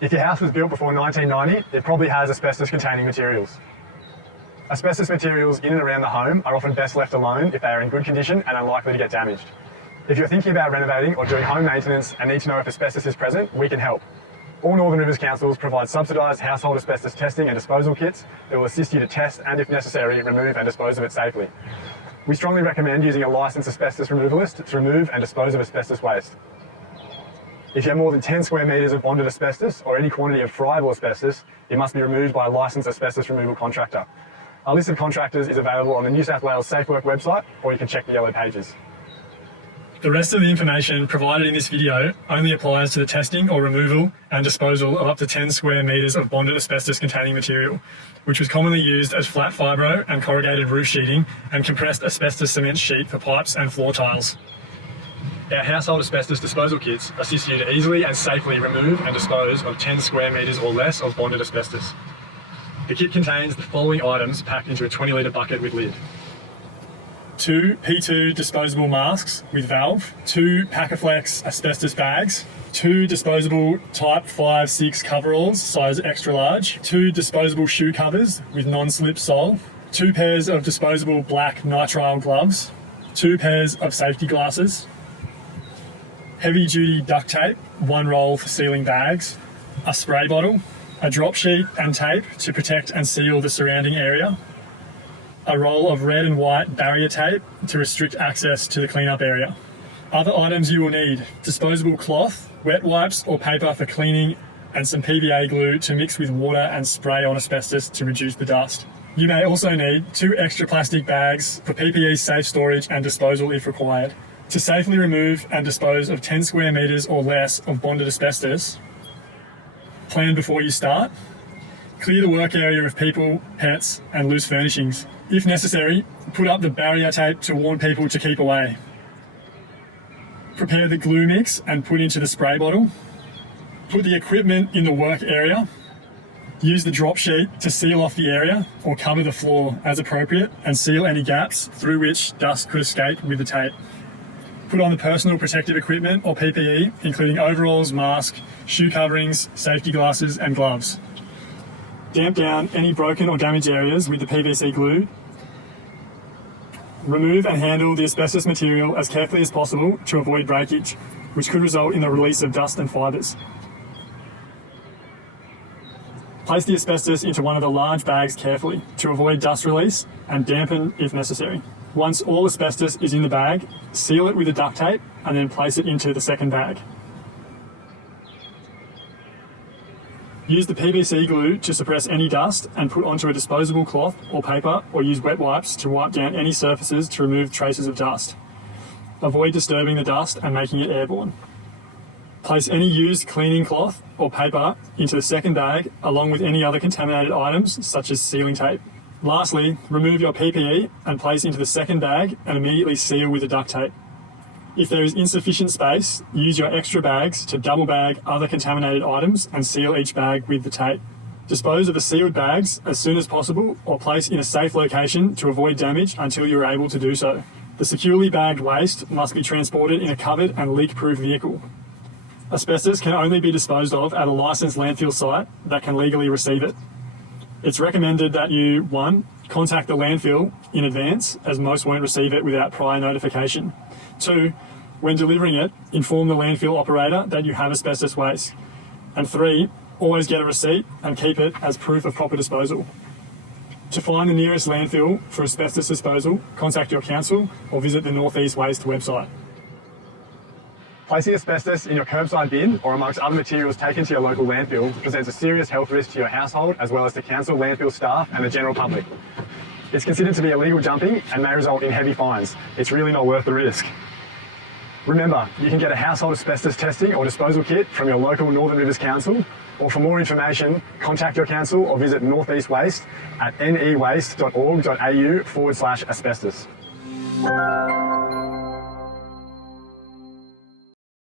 If your house was built before 1990, it probably has asbestos-containing materials. Asbestos materials in and around the home are often best left alone if they are in good condition and unlikely to get damaged. If you're thinking about renovating or doing home maintenance and need to know if asbestos is present, we can help. All Northern Rivers councils provide subsidised household asbestos testing and disposal kits that will assist you to test and, if necessary, remove and dispose of it safely. We strongly recommend using a licensed asbestos removalist to remove and dispose of asbestos waste. If you have more than 10 square metres of bonded asbestos or any quantity of friable asbestos, it must be removed by a licensed asbestos removal contractor. Our list of contractors is available on the New South Wales Safe Work website, or you can check the yellow pages. The rest of the information provided in this video only applies to the testing or removal and disposal of up to 10 square metres of bonded asbestos-containing material, which was commonly used as flat fibro and corrugated roof sheeting and compressed asbestos cement sheet for pipes and floor tiles. Our household asbestos disposal kits assist you to easily and safely remove and dispose of 10 square metres or less of bonded asbestos. The kit contains the following items packed into a 20-litre bucket with lid. 2 P2 disposable masks with valve, 2 Packaflex asbestos bags, 2 disposable type 5/6 coveralls size extra large, 2 disposable shoe covers with non-slip sole, 2 pairs of disposable black nitrile gloves, 2 pairs of safety glasses, heavy duty duct tape, 1 roll for sealing bags, a spray bottle, a drop sheet and tape to protect and seal the surrounding area, a roll of red and white barrier tape to restrict access to the cleanup area. Other items you will need: disposable cloth, wet wipes or paper for cleaning, and some PVA glue to mix with water and spray on asbestos to reduce the dust. You may also need 2 extra plastic bags for PPE safe storage and disposal if required. To safely remove and dispose of 10 square metres or less of bonded asbestos, plan before you start. Clear the work area of people, pets and loose furnishings. If necessary, put up the barrier tape to warn people to keep away. Prepare the glue mix and put into the spray bottle. Put the equipment in the work area. Use the drop sheet to seal off the area or cover the floor as appropriate and seal any gaps through which dust could escape with the tape. Put on the personal protective equipment or PPE, including overalls, mask, shoe coverings, safety glasses and gloves. Damp down any broken or damaged areas with the PVC glue. Remove and handle the asbestos material as carefully as possible to avoid breakage, which could result in the release of dust and fibres. Place the asbestos into one of the large bags carefully to avoid dust release and dampen if necessary. Once all asbestos is in the bag, seal it with the duct tape and then place it into the second bag. Use the PVC glue to suppress any dust and put onto a disposable cloth or paper, or use wet wipes to wipe down any surfaces to remove traces of dust. Avoid disturbing the dust and making it airborne. Place any used cleaning cloth or paper into the second bag along with any other contaminated items such as sealing tape. Lastly, remove your PPE and place into the second bag and immediately seal with the duct tape. If there is insufficient space, use your extra bags to double bag other contaminated items and seal each bag with the tape. Dispose of the sealed bags as soon as possible or place in a safe location to avoid damage until you are able to do so. The securely bagged waste must be transported in a covered and leak-proof vehicle. Asbestos can only be disposed of at a licensed landfill site that can legally receive it. It's recommended that you, 1, contact the landfill in advance, as most won't receive it without prior notification. 2, when delivering it, inform the landfill operator that you have asbestos waste. And 3, always get a receipt and keep it as proof of proper disposal. To find the nearest landfill for asbestos disposal, contact your council or visit the North East Waste website. Placing asbestos in your curbside bin or amongst other materials taken to your local landfill presents a serious health risk to your household as well as to council, landfill staff and the general public. It's considered to be illegal dumping and may result in heavy fines. It's really not worth the risk. Remember, you can get a household asbestos testing or disposal kit from your local Northern Rivers Council, or for more information, contact your council or visit North East Waste at newaste.org.au/asbestos.